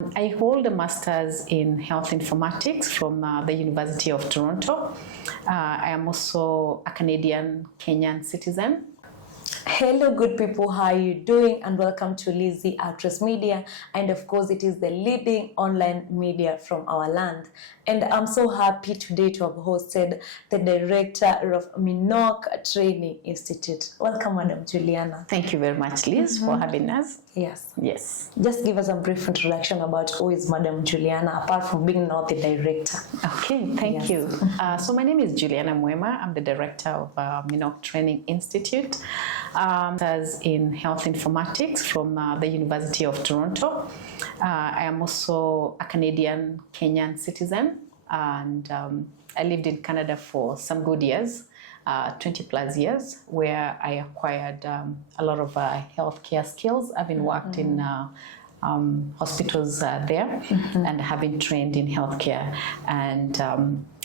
I hold a master's in health informatics from the University of Toronto. I am also a Canadian-Kenyan citizen. Hello good people, how are you doing? And welcome to lizzyactressmedia, and of course it is the leading online media from our land. And I'm so happy today to have hosted the director of MINOKE Training Institute. Welcome, Madam Juliana. Thank you very much, Liz, for having us. Yes. Just give us a brief introduction about who is Madam Juliana, apart from being now the director. Okay, thank you. So my name is Juliana Mwema. I'm the director of MINOKE Training Institute. As in health informatics from the University of Toronto. I am also a Canadian-Kenyan citizen, and I lived in Canada for some good years, 20 plus years, where I acquired a lot of healthcare skills. I've been worked in hospitals there and having trained in healthcare, and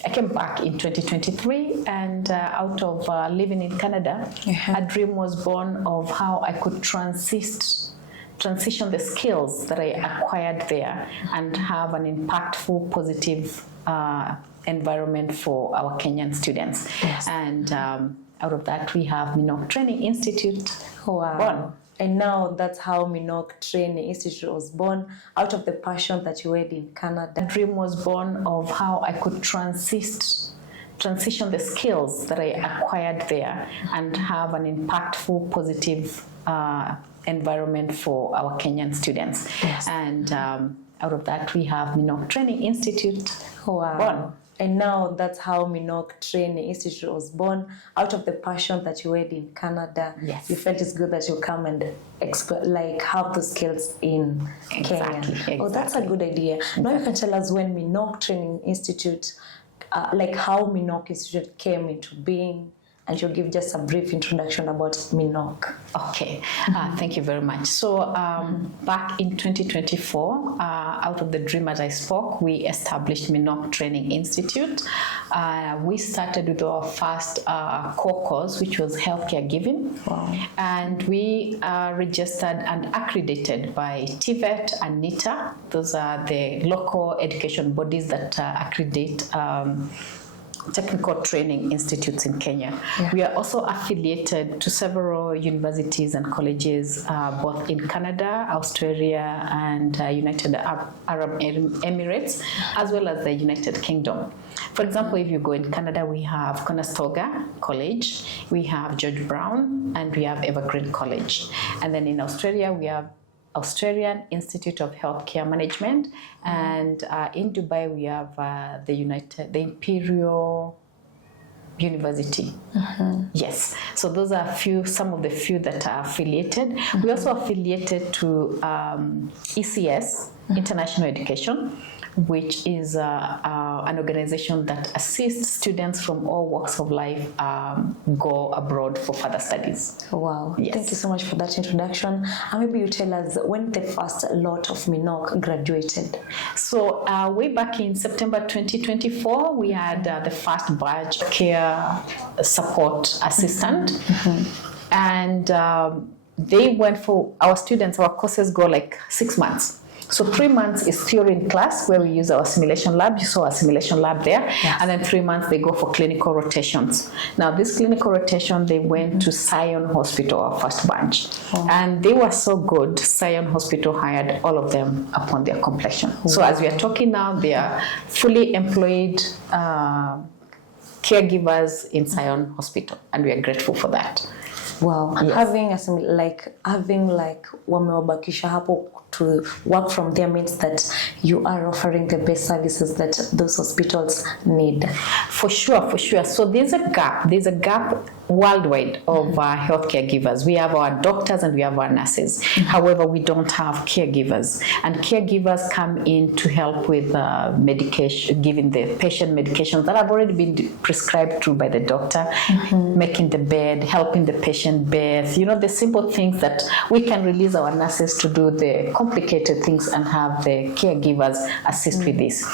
I came back in 2023, and out of living in Canada, a dream was born of how I could transition the skills that I acquired there and have an impactful, positive environment for our Kenyan students. And out of that, we have MINOKE Training Institute born. And now that's how MINOKE Training Institute was born, out of the passion that you had in Canada. The dream was born of how I could transition the skills that I acquired there and have an impactful, positive environment for our Kenyan students. And out of that, we have MINOKE Training Institute born. And now that's how MINOKE Training Institute was born, out of the passion that you had in Canada. You felt it's good that you come and have the skills in Kenya. Oh, that's a good idea. Now you can tell us when MINOKE Training Institute, how MINOKE Institute came into being, and you'll give just a brief introduction about MINOKE. Okay, thank you very much. So back in 2024, out of the dream as I spoke, we established MINOKE Training Institute. We started with our first core course, which was healthcare giving. And we are registered and accredited by TVET and NITA. Those are the local education bodies that accredit technical training institutes in Kenya. We are also affiliated to several universities and colleges, both in Canada, Australia, and United Arab Emirates, as well as the United Kingdom. For example, if you go in Canada, we have Conestoga College, we have George Brown, and we have Evergreen College. And then in Australia, we have Australian Institute of Healthcare Management, and in Dubai we have the Imperial University. Yes, so those are some of the few that are affiliated. We also affiliated to ECS, International Education, which is an organization that assists students from all walks of life go abroad for further studies. Wow, thank you so much for that introduction. And maybe you tell us when the first lot of MINOKE graduated. So way back in September 2024, we had the first batch care support assistant. And they went for our students, our courses go like 6 months. So 3 months is theory in class, where we use our simulation lab. You saw a simulation lab there. And then 3 months they go for clinical rotations. Now this clinical rotation, they went to Sion Hospital, our first batch. And they were so good, Sion Hospital hired all of them upon their completion. So as we are talking now, they are fully employed caregivers in Sion Hospital, and we are grateful for that. Wow, having wamewabakisha hapo to work from there means that you are offering the best services that those hospitals need. For sure. So there's a gap worldwide of healthcare givers. We have our doctors and we have our nurses. However, we don't have caregivers, and caregivers come in to help with medication, giving the patient medications that have already been prescribed to by the doctor, making the bed, helping the patient bathe, the simple things that we can release our nurses to do, the complicated things and have the caregivers assist with this.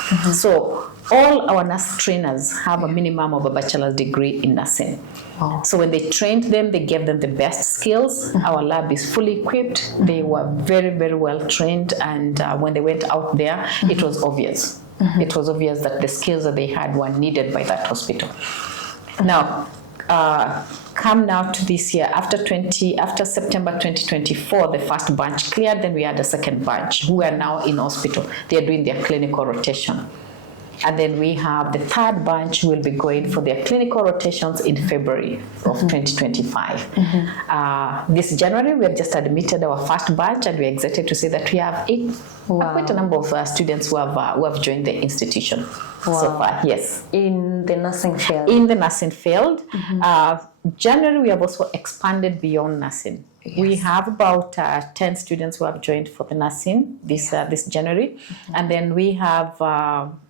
So all our nurse trainers have a minimum of a bachelor's degree in nursing. Wow. So when they trained them, they gave them the best skills. Our lab is fully equipped. They were very, very well trained, and when they went out there, it was obvious. It was obvious that the skills that they had were needed by that hospital. Now, come now to this year, after September 2024, the first batch cleared, then we had a second batch who are now in hospital. They are doing their clinical rotation. And then we have the third batch who will be going for their clinical rotations in February of 2025. This January, we have just admitted our first batch, and we're excited to say that we have quite a number of students who have joined the institution so far. Yes. In the nursing field? In the nursing field. January, we have also expanded beyond nursing. Yes. We have about 10 students who have joined for the nursing this January. And then we have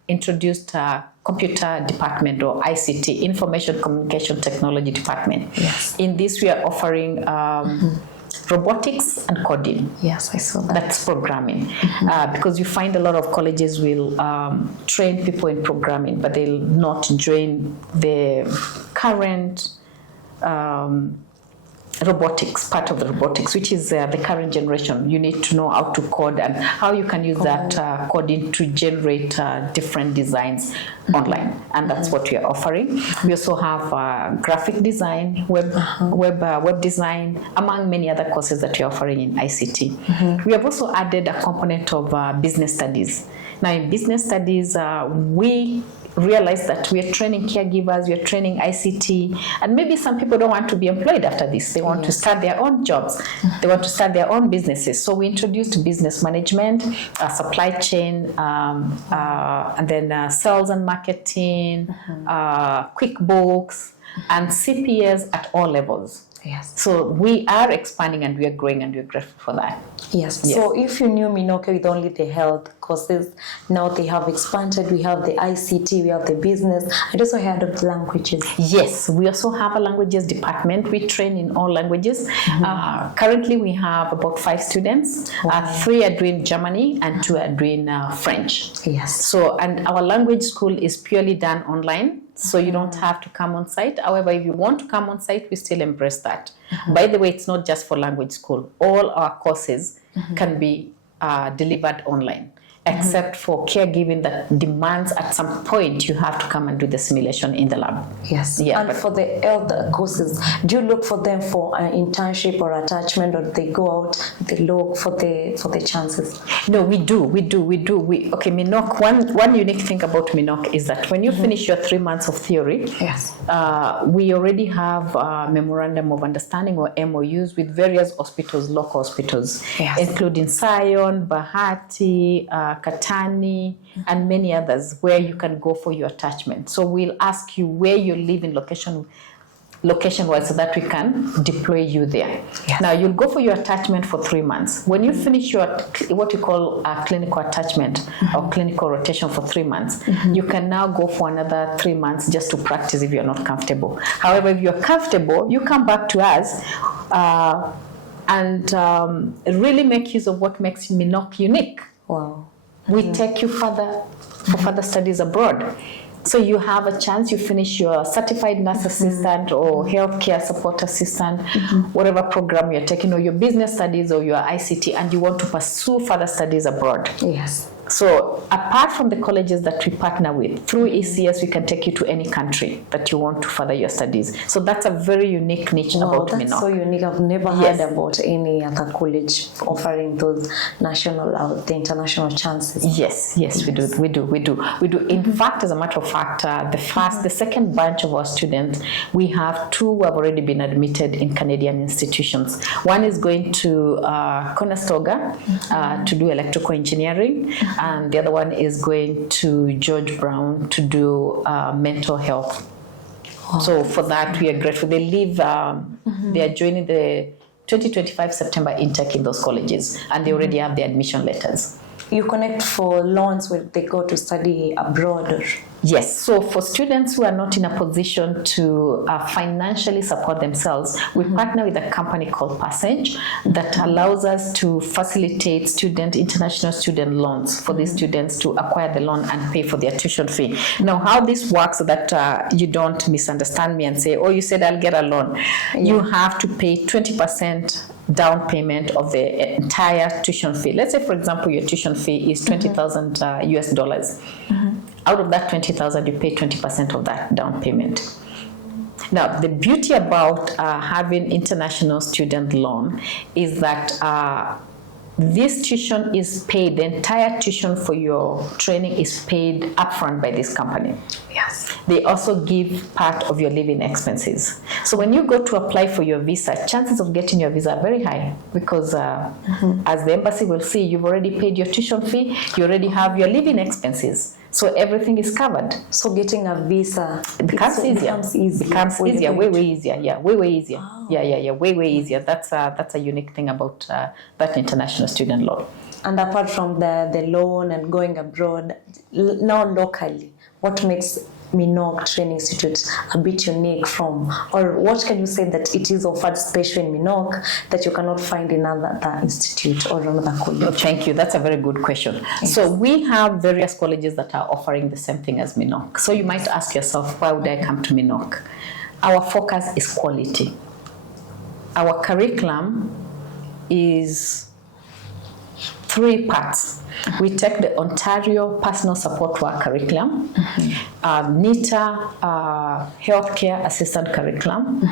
introduced computer department, or ICT, Information Communication Technology Department. Yes. In this, we are offering robotics and coding. Yes, I saw that. That's programming. Because you find a lot of colleges will train people in programming, but they'll not join the current robotics, part of the robotics, which is the current generation. You need to know how to code and how you can use that coding to generate different designs online, and that's what we are offering. We also have graphic design, web design, among many other courses that we are offering in ICT. We have also added a component of business studies. Now, in business studies, we realize that we are training caregivers, we are training ICT, and maybe some people don't want to be employed after this. They want to start their own jobs. They want to start their own businesses. So we introduced business management, supply chain, and then sales and marketing, QuickBooks, and CPAs at all levels. Yes. So we are expanding and we are growing, and we're grateful for that. Yes. So if you knew MINOKE with only the health courses, now they have expanded. We have the ICT, we have the business, and also heard of languages. Yes, we also have a languages department. We train in all languages. Currently, we have about 5 students. 3 are doing Germany and 2 are doing French. Yes. So, and our language school is purely done online. So you don't have to come on site. However, if you want to come on site, we still embrace that. By the way, it's not just for language school. All our courses can be delivered online, except for caregiving that demands at some point you have to come and do the simulation in the lab. Yes. Yeah, and for the elder courses, do you look for them for an internship or attachment, or they go out, they look for the chances? No, we do. Okay, MINOKE, one unique thing about MINOKE is that when you finish your 3 months of theory, we already have a memorandum of understanding, or MOUs, with various hospitals, local hospitals, including Sion, Bahati, Katani, and many others, where you can go for your attachment. So we'll ask you where you live in location-wise, so that we can deploy you there. Yes. Now, you'll go for your attachment for 3 months. When you finish your, what you call a clinical attachment or clinical rotation for 3 months, you can now go for another 3 months just to practice if you're not comfortable. However, if you're comfortable, you come back to us and really make use of what makes MINOKE unique. Wow. We take you further for further studies abroad. So you have a chance, you finish your certified nurse assistant or healthcare support assistant, whatever program you're taking, or your business studies or your ICT, and you want to pursue further studies abroad. Yes. So apart from the colleges that we partner with, through ECS, we can take you to any country that you want to further your studies. So that's a very unique niche about MINOKE. That's so unique. I've never heard about any other college offering those national or the international chances. Yes, we do. In fact, as a matter of fact, the second batch of our students, we have 2 who have already been admitted in Canadian institutions. One is going to Conestoga to do electrical engineering, and the other one is going to George Brown to do mental health. So for that, we are grateful. They live, they are joining the 2025 September intake in those colleges, and they already have the admission letters. You connect for loans when they go to study abroad? Yes, so for students who are not in a position to financially support themselves, we partner with a company called Passage that allows us to facilitate international student loans for these students to acquire the loan and pay for their tuition fee. Now, how this works so that you don't misunderstand me and say, oh, you said I'll get a loan. Yeah. You have to pay 20% down payment of the entire tuition fee. Let's say, for example, your tuition fee is $20,000 US dollars. Out of that 20,000, you pay 20% of that down payment. Now, the beauty about having international student loan is that this tuition is paid, the entire tuition for your training is paid upfront by this company. Yes. They also give part of your living expenses. So when you go to apply for your visa, chances of getting your visa are very high because as the embassy will see, you've already paid your tuition fee, you already have your living expenses. So everything is covered. So getting a visa becomes easier, way easier. Yeah, way easier. Oh. Yeah, way easier. That's a unique thing about that international student loan. And apart from the loan and going abroad, now locally, what makes MINOKE Training Institute a bit unique from, or what can you say that it is offered special in MINOKE that you cannot find in another institute or another college? Oh, thank you. That's a very good question. Yes. So we have various colleges that are offering the same thing as MINOKE. So you might ask yourself, why would I come to MINOKE? Our focus is quality. Our curriculum is 3 parts. We take the Ontario Personal Support Work Curriculum, NITA Healthcare Assistant Curriculum,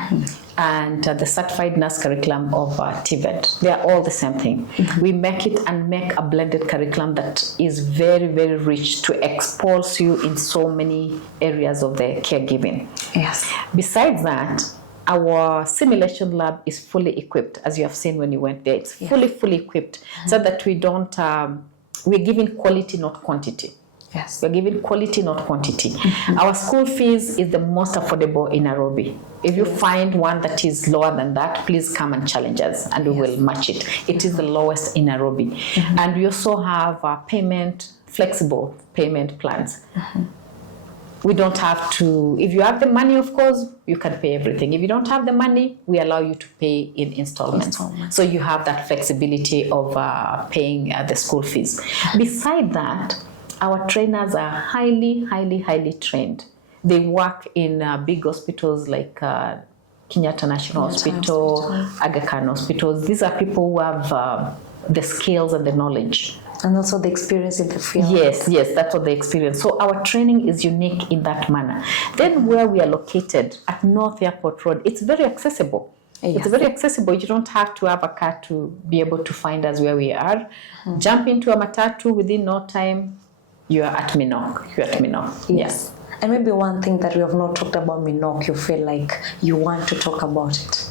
and the Certified Nurse Curriculum of TVET. They are all the same thing. We make it and make a blended curriculum that is very, very rich to expose you in so many areas of the caregiving. Yes. Besides that, our simulation lab is fully equipped, as you have seen when you went there. It's fully equipped, so that we don't, we're giving quality, not quantity. Yes. We're giving quality, not quantity. Our school fees is the most affordable in Nairobi. If you find one that is lower than that, please come and challenge us and we will match it. It is the lowest in Nairobi. And we also have flexible payment plans. We don't have to, if you have the money, of course, you can pay everything. If you don't have the money, we allow you to pay in installments. So you have that flexibility of paying the school fees. Beside that, our trainers are highly trained. They work in big hospitals like Kenyatta National Hospital, Aga Khan hospitals. These are people who have the skills and the knowledge. And also the experience in the field. Yes, that's what they experience. So our training is unique in that manner. Then where we are located at North Airport Road, it's very accessible. Yes. It's very accessible. You don't have to have a car to be able to find us where we are. Jump into a matatu, within no time, you are at MINOKE. You're at MINOKE. Yes. And maybe one thing that we have not talked about MINOKE, you feel like you want to talk about it.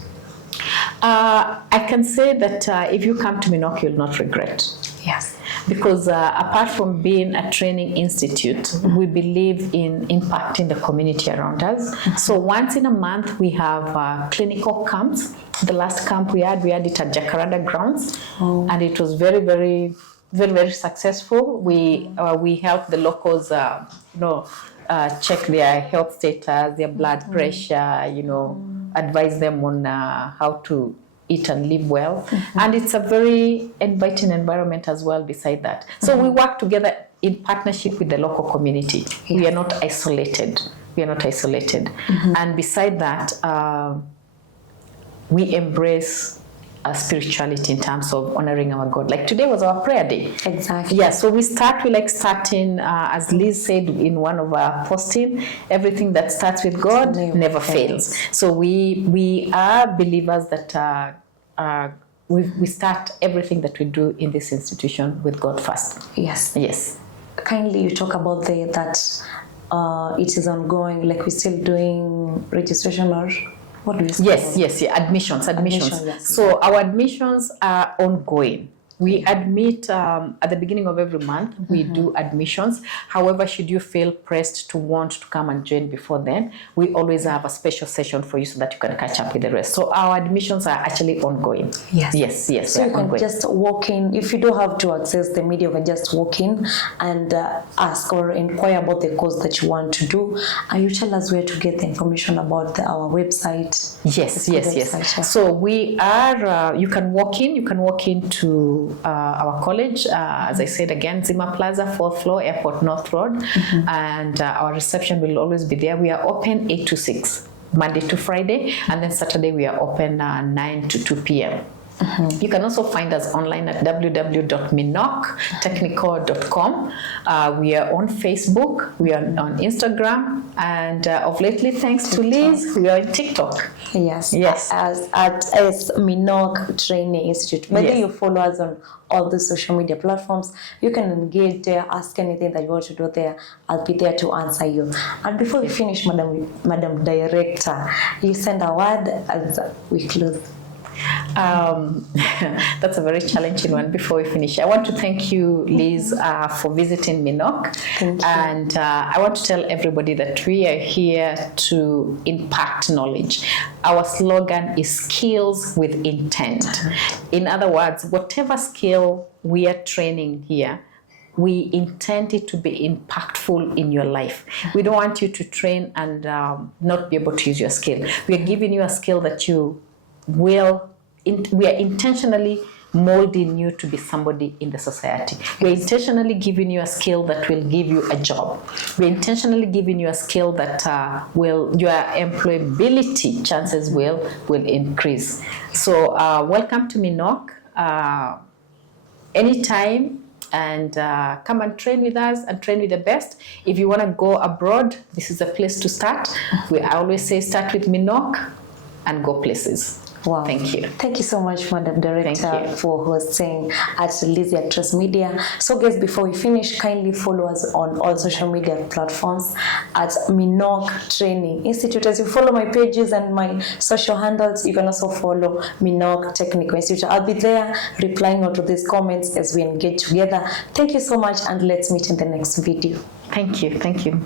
I can say that if you come to MINOKE, you'll not regret. Yes. Because apart from being a training institute, we believe in impacting the community around us. So once in a month, we have clinical camps. The last camp we had it at Jacaranda grounds, and it was very successful. We helped the locals, check their health status, their blood pressure, advise them on how to eat and live well. And it's a very inviting environment as well beside that. So we work together in partnership with the local community. Yes. We are not isolated. And beside that, we embrace spirituality in terms of honoring our God. Like today was our prayer day. Exactly. Yeah, so we like starting, as Liz said in one of our posting, everything that starts with God never fails. So we are believers that we start everything that we do in this institution with God first. Yes. Kindly you talk about that it is ongoing, like we're still doing registration or what do you say? Yes, admissions. Yes. So our admissions are ongoing. We admit at the beginning of every month, we do admissions. However, should you feel pressed to want to come and join before then, we always have a special session for you so that you can catch up with the rest. So our admissions are actually ongoing. Yes. So you can ongoing. just walk in. If you don't have to access the media, you can just walk in and ask or inquire about the course that you want to do. And you tell us where to get the information about our website. Yes. So we are, you can walk into our college, as I said again, Zima Plaza, 4th floor, Airport North Road, and our reception will always be there. We are open 8 to 6, Monday to Friday, and then Saturday we are open 9 to 2 p.m. You can also find us online at www.minoketechnical.com. We are on Facebook, we are on Instagram, and of lately, thanks to Liz, we are on TikTok. Yes. As MINOKE Training Institute. Whether you follow us on all the social media platforms, you can engage there, ask anything that you want to do there. I'll be there to answer you. And before we finish, Madam Director, you send a word as we close. That's a very challenging one. Before we finish, I want to thank you, Liz, for visiting MINOKE. Thank you. And I want to tell everybody that we are here to impact knowledge. Our slogan is skills with intent. In other words, whatever skill we are training here, we intend it to be impactful in your life. We don't want you to train and not be able to use your skill. We are giving you a skill that you we are intentionally molding you to be somebody in the society. We're intentionally giving you a skill that will give you a job. We're intentionally giving you a skill that your employability chances will increase. So welcome to MINOKE anytime, and come and train with us and train with the best. If you want to go abroad, this is the place to start. I always say start with MINOKE and go places. Wow. Thank you. Thank you so much, Madam Director, for hosting at lizzyactressmedia. So guys, before we finish, kindly follow us on all social media platforms at MINOKE Training Institute. As you follow my pages and my social handles, you can also follow MINOKE Technical Institute. I'll be there replying out to these comments as we engage together. Thank you so much, and let's meet in the next video. Thank you. Thank you.